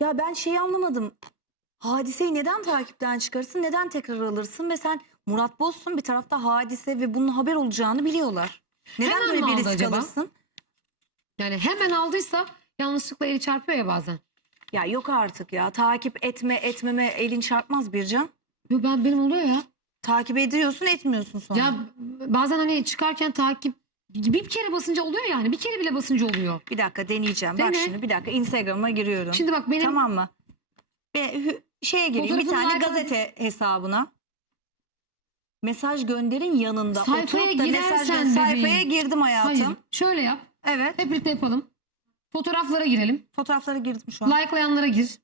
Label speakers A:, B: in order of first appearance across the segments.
A: Ya ben şeyi anlamadım. Hadiseyi neden takipten çıkarırsın, neden tekrar alırsın ve sen Murat Boz'sun bir tarafta hadise ve bunun haber olacağını biliyorlar. Neden
B: Hemen
A: böyle
B: mi
A: bir
B: aldı
A: risk
B: acaba?
A: alırsın?
B: Yani hemen aldıysa yanlışlıkla eli çarpıyor ya bazen.
A: Ya yok artık ya. Takip etme etmeme elin çarpmaz Bircan.
B: Yo ben benim oluyor ya.
A: Takip ediyorsun etmiyorsun sonra.
B: Ya bazen hani çıkarken takip bir kere basınca oluyor yani. Bir kere bile basınca oluyor.
A: Bir dakika deneyeceğim. Bak
B: Dene.
A: şimdi bir dakika Instagram'a giriyorum.
B: Şimdi bak benim
A: Tamam mı? Hü- şeye gireyim bir tane
B: like-
A: gazete hesabına. Mesaj gönderin yanında.
B: Sayfaya
A: Oturup da mesaj sayfaya girdim hayatım.
B: hayır şöyle yap.
A: Evet.
B: Hep birlikte yapalım. Fotoğraflara girelim.
A: Fotoğraflara girdim şu an.
B: Like'layanlara gir.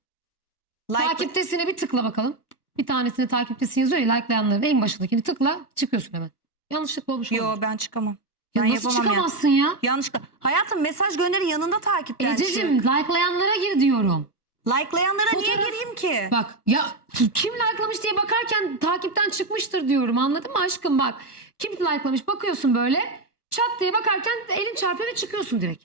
A: Like-
B: Takiptesine bir tıkla bakalım. Bir tanesini takiptesin yazıyor ya like'layanların en başındakini tıkla çıkıyorsun hemen. Yanlışlıkla olmuş
A: Yo ben çıkamam.
B: Ya
A: ben
B: nasıl çıkamazsın ya?
A: Yanlışlıkla. Hayatım mesaj gönderin yanında takipten
B: Ececiğim
A: çık.
B: like'layanlara gir diyorum.
A: Like'layanlara niye
B: Fotoğraf-
A: gireyim ki?
B: Bak ya kim like'lamış diye bakarken takipten çıkmıştır diyorum anladın mı aşkım bak. Kim like'lamış bakıyorsun böyle çat diye bakarken elin çarpıyor ve çıkıyorsun direkt.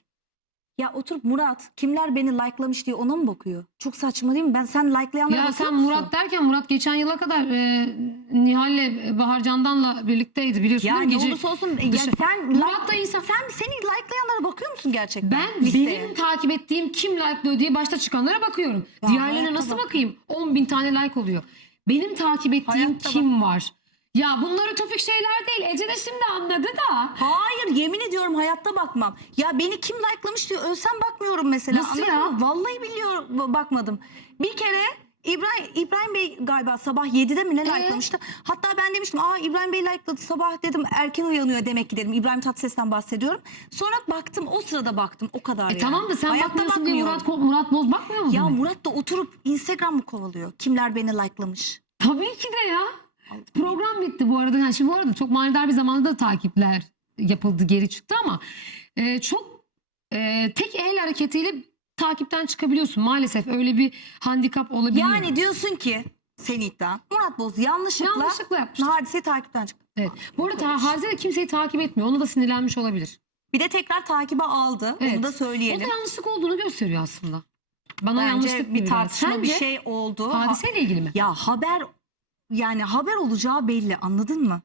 A: Ya oturup Murat kimler beni like'lamış diye ona mı bakıyor? Çok saçma değil mi? Ben sen like'layanlara
B: Ya
A: bakıyor
B: sen
A: musun?
B: Murat derken Murat geçen yıla kadar e, Nihal'le Bahar Candan'la birlikteydi biliyorsun
A: Ya
B: değil mi?
A: ne
B: Gece-
A: olursa olsun ya sen
B: Murat da insan.
A: sen seni like'layanlara bakıyor musun gerçekten?
B: Ben
A: Listeye.
B: benim takip ettiğim kim like'lıyor diye başta çıkanlara bakıyorum.
A: Ya
B: Diğerlerine
A: hayatta
B: nasıl
A: bak.
B: bakayım? 10 bin tane like oluyor. Benim takip ettiğim
A: Hayatta
B: kim var? Ya bunlar ütopik şeyler değil. Ece de şimdi anladı da.
A: Hayır yemin ediyorum hayatta bakmam. Ya beni kim like'lamış diyor ölsem bakmıyorum mesela.
B: Nasıl
A: Anladın
B: ya?
A: mı? Vallahi biliyorum bakmadım. Bir kere İbrahim, İbrahim Bey galiba sabah 7'de mi ne
B: Ee?
A: like'lamıştı. Hatta ben demiştim aa İbrahim Bey like'ladı sabah dedim erken uyanıyor demek ki dedim. İbrahim Tatlıses'ten bahsediyorum. Sonra baktım o sırada baktım o kadar
B: E
A: yani.
B: tamam da sen
A: Hayatta
B: bakmıyorsun diye
A: bakmıyorum.
B: Murat, Murat Boz bakmıyor mu?
A: Ya? Murat da oturup Instagram mı kovalıyor? Kimler beni like'lamış?
B: Tabii ki de ya. Program bitti bu arada. Yani şimdi bu arada çok manidar bir zamanda da takipler yapıldı geri çıktı ama e, çok e, tek el hareketiyle takipten çıkabiliyorsun. Maalesef öyle bir handikap olabiliyor.
A: Yani diyorsun ki senin iddian Murat Boz yanlışlıkla,
B: yanlışlıkla yapmış.
A: hadiseyi takipten çıktı.
B: Evet. Bu arada Hazize de kimseyi takip etmiyor. Ona da sinirlenmiş olabilir.
A: Bir de tekrar takibe aldı.
B: Evet.
A: Onu da
B: O
A: söyleyelim.
B: da yanlışlık olduğunu gösteriyor aslında. Bana
A: Bence
B: yanlışlık
A: bir
B: gibi geldi.
A: tartışma bir
B: Sence
A: şey oldu. Ha-
B: Hadiseyle ilgili mi?
A: ya haber yani haber olacağı belli anladın mı?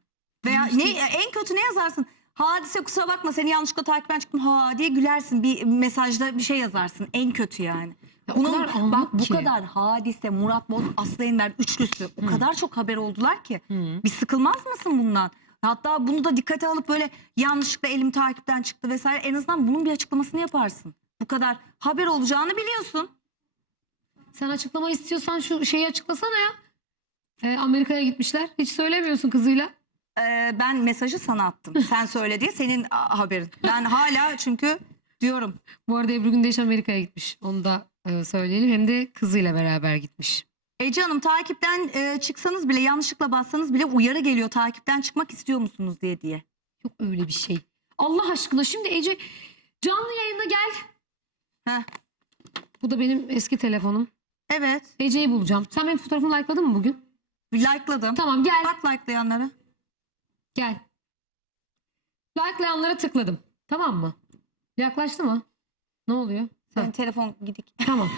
A: Veya ne en kötü ne yazarsın? Hadise kusura bakma seni yanlışlıkla takipten çıktım ha diye gülersin bir mesajda bir şey yazarsın en kötü yani.
B: Ya o
A: Bunun
B: kadar anlık
A: bak bu
B: ki.
A: kadar hadise Murat Boz Aslı Enver üçlüsü o kadar çok haber oldular ki bir sıkılmaz mısın bundan? Hatta bunu da dikkate alıp böyle yanlışlıkla elim takipten çıktı vesaire en azından bunun bir açıklamasını yaparsın. Bu kadar haber olacağını biliyorsun.
B: Sen açıklama istiyorsan şu şeyi açıklasana ya. Ee, Amerika'ya gitmişler. Hiç söylemiyorsun kızıyla.
A: Ee, ben mesajı sana attım. Sen söyle diye senin a, haberin. Ben hala çünkü diyorum.
B: Bu arada Ebru Gündeş Amerika'ya gitmiş. Onu da e, söyleyelim. Hem de kızıyla beraber gitmiş.
A: Ece Hanım takipten e, çıksanız bile yanlışlıkla bassanız bile uyarı geliyor takipten çıkmak istiyor musunuz diye diye.
B: Yok öyle bir şey. Allah aşkına şimdi Ece canlı yayında gel.
A: Heh.
B: Bu da benim eski telefonum.
A: Evet.
B: Ece'yi bulacağım. Sen benim fotoğrafımı like'ladın mı bugün?
A: Like'ladım.
B: Tamam gel.
A: Bak like'layanlara.
B: Gel. Like'layanlara tıkladım. Tamam mı? Yaklaştı mı? Ne oluyor?
A: Senin telefon gidik.
B: Tamam.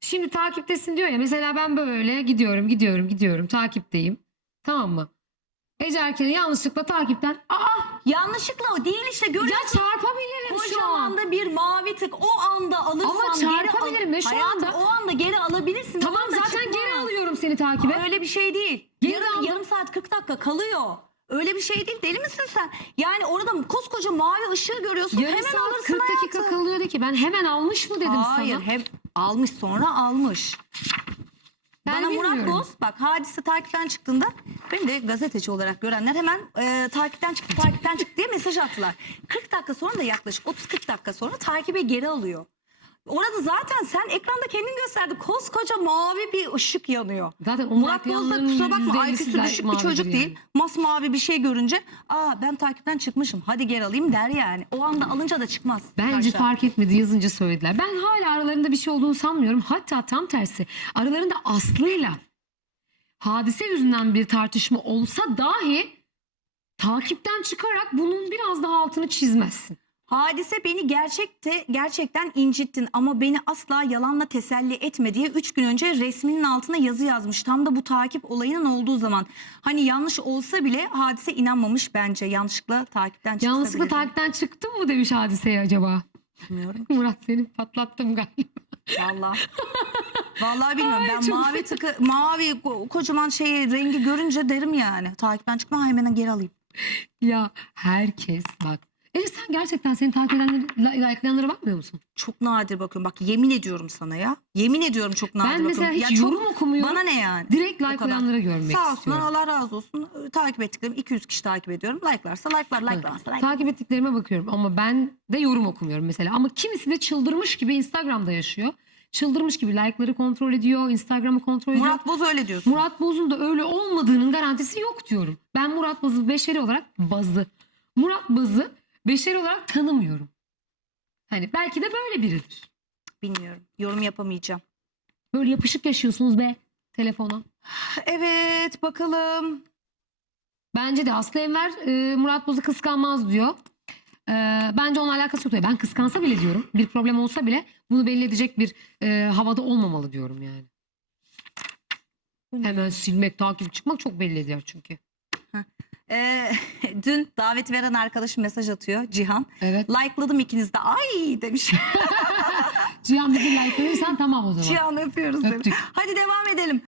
B: Şimdi takiptesin diyor ya. Mesela ben böyle gidiyorum, gidiyorum, gidiyorum. Takipteyim. Tamam mı? Ece Erken'i yanlışlıkla takipten. Aa!
A: Yanlışlıkla o değil işte
B: Ya
A: görüyorsun.
B: çarpabilirim şu an.
A: da bir mavi tık o anda alırsan
B: Ama çarpabilirim ve şu
A: Hayatım,
B: anda-
A: o anda geri alabilirsin.
B: Tamam zaten
A: çıkmaz.
B: geri alıyorum seni takibe.
A: Öyle bir şey değil.
B: Geri
A: yarım,
B: aldım.
A: yarım saat 40 dakika kalıyor. Öyle bir şey değil. Deli misin sen? Yani orada koskoca mavi ışığı görüyorsun.
B: Yarım
A: hemen
B: saat
A: alırsın
B: 40 dakika
A: hayatım.
B: kalıyor de ki ben hemen almış mı dedim
A: Hayır
B: sana.
A: hep almış sonra almış.
B: Ben
A: Bana Murat
B: bilmiyorum.
A: Boz bak hadise takipten çıktığında beni de gazeteci olarak görenler hemen e, takipten çıktı takipten çıktı diye mesaj attılar. 40 dakika sonra da yaklaşık 30-40 dakika sonra takibe geri alıyor. Orada zaten sen ekranda kendin gösterdi koskoca mavi bir ışık yanıyor.
B: Zaten o
A: Murat Boz da kusura bakma
B: %50'si
A: IQ'su düşük bir çocuk
B: yani.
A: değil. Masmavi bir şey görünce aa ben takipten çıkmışım hadi geri alayım der yani. O anda alınca da çıkmaz.
B: Bence
A: karşıya.
B: fark etmedi yazınca söylediler. Ben hala aralarında bir şey olduğunu sanmıyorum. Hatta tam tersi aralarında Aslı'yla hadise yüzünden bir tartışma olsa dahi takipten çıkarak bunun biraz daha altını çizmezsin.
A: Hadise beni gerçekte gerçekten incittin ama beni asla yalanla teselli etme diye 3 gün önce resminin altına yazı yazmış. Tam da bu takip olayının olduğu zaman. Hani yanlış olsa bile hadise inanmamış bence. Yanlışlıkla takipten çıksa
B: Yanlışlıkla
A: bile.
B: takipten çıktın mı demiş hadiseye acaba?
A: Bilmiyorum.
B: Murat seni patlattım galiba.
A: Vallahi. Vallahi bilmiyorum.
B: Ay,
A: ben
B: çok
A: mavi tıkı mavi ko- kocaman şeyi rengi görünce derim yani. Takipten çıkma hemen geri alayım.
B: Ya herkes bak. Ece sen gerçekten seni takip la- likelayanlara bakmıyor musun?
A: Çok nadir bakıyorum. Bak yemin ediyorum sana ya. Yemin ediyorum çok nadir
B: ben mesela
A: bakıyorum.
B: hiç
A: çok-
B: yorum okumuyorum.
A: Bana ne yani?
B: Direkt
A: kadar.
B: likelayanları görmek
A: Sağ olsunlar
B: istiyorum.
A: Allah razı olsun. Ee, Takip ettiklerim 200 kişi takip ediyorum. Like'larsa like'lar,
B: Evet.
A: like'larsa like.
B: Takip ettiklerime bakıyorum ama ben de yorum okumuyorum mesela. Ama kimisi de çıldırmış gibi Instagram'da yaşıyor. Çıldırmış gibi like'ları kontrol ediyor, Instagram'ı kontrol ediyor.
A: Murat Boz öyle diyorsun.
B: Murat Boz'un da öyle olmadığının garantisi yok diyorum. Ben Murat Boz'u beşeri olarak bazı. Murat Boz'u beşeri olarak tanımıyorum. Hani belki de böyle biridir.
A: Bilmiyorum. Yorum yapamayacağım.
B: Böyle yapışık yaşıyorsunuz be telefona.
A: Evet bakalım.
B: Bence de Aslı Enver e, Murat Boz'u kıskanmaz diyor. E, bence onunla alakası yok. Ben kıskansa bile diyorum. Bir problem olsa bile bunu belli edecek bir e, havada olmamalı diyorum yani. Hemen silmek, takip çıkmak çok belli ediyor çünkü.
A: Ee, dün davet veren arkadaşım mesaj atıyor Cihan.
B: Evet.
A: Like'ladım ikiniz de. Ay demiş.
B: Cihan bir like verirsen tamam o zaman.
A: Cihan öpüyoruz demiş.
B: Öptük.
A: Hadi devam edelim.